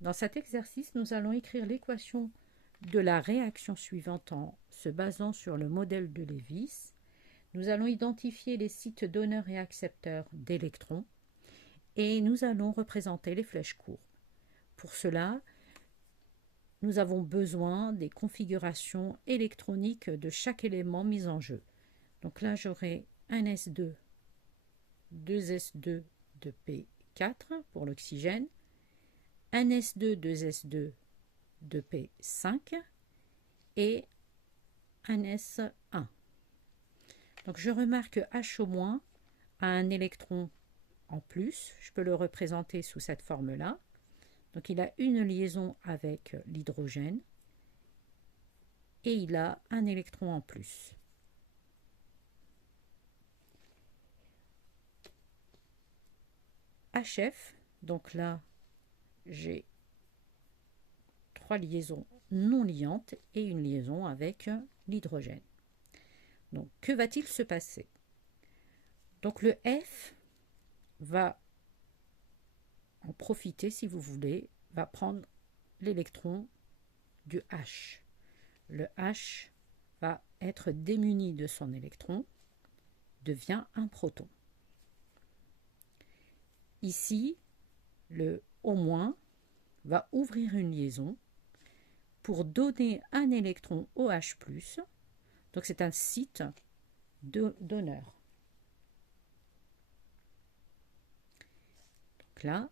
Dans cet exercice, nous allons écrire l'équation de la réaction suivante en se basant sur le modèle de Lewis. Nous allons identifier les sites donneurs et accepteurs d'électrons et nous allons représenter les flèches courbes. Pour cela, nous avons besoin des configurations électroniques de chaque élément mis en jeu. Donc là, j'aurai un S2, 2S2 de P4 pour l'oxygène, un S2, 2S2 de P5 et un S1. Donc je remarque que H au moins a un électron en plus. Je peux le représenter sous cette forme-là. Donc il a une liaison avec l'hydrogène et il a un électron en plus. HF, donc là j'ai 3 liaisons non liantes et une liaison avec l'hydrogène. Donc que va-t-il se passer? Donc le F va en profiter, si vous voulez, va prendre l'électron du H. Le H va être démuni de son électron, devient un proton. Ici, le O- va ouvrir une liaison pour donner un électron au H+. Donc c'est un site donneur. Donc là,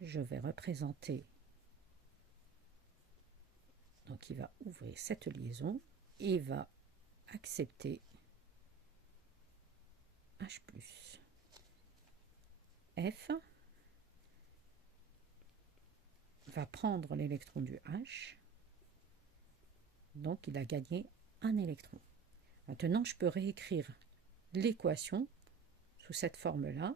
je vais représenter. Donc il va ouvrir cette liaison et va accepter H+. F va prendre l'électron du H. Donc il a gagné un électron. Maintenant, je peux réécrire l'équation sous cette forme-là.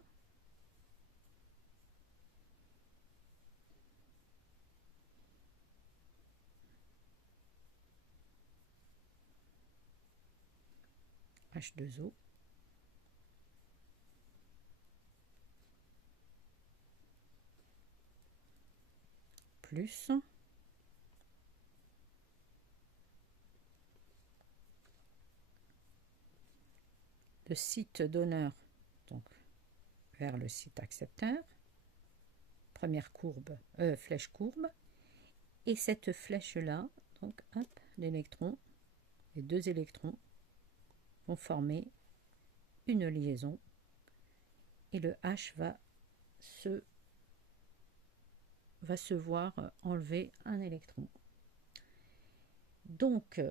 H2O plus le site donneur, donc vers le site accepteur, première courbe, flèche courbe, et cette flèche-là, donc hop, l'électron, les deux électrons vont former une liaison et le H va se voir enlever un électron. Donc,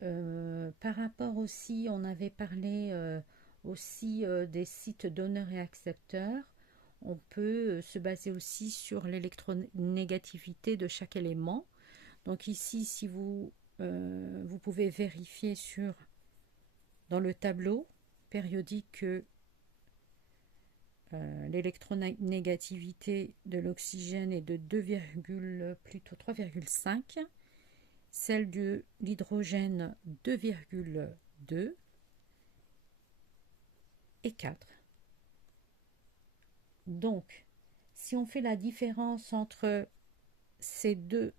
par rapport aussi, on avait parlé aussi des sites donneurs et accepteurs. On peut se baser aussi sur l'électronégativité de chaque élément. Donc ici, si vous pouvez vérifier dans le tableau périodique que l'électronégativité de l'oxygène est de 3,5, celle de l'hydrogène 2,2 et 4. Donc, si on fait la différence entre ces deux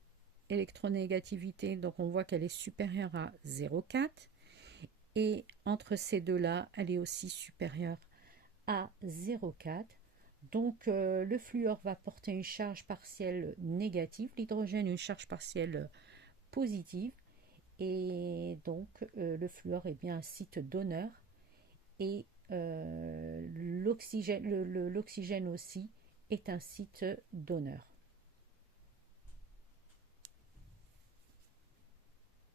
électronégativités, donc on voit qu'elle est supérieure à 0,4 et entre ces deux-là, elle est aussi supérieure à 0,4. Donc le fluor va porter une charge partielle négative, l'hydrogène une charge partielle positive, et donc le fluor est bien un site donneur et l'oxygène aussi est un site donneur.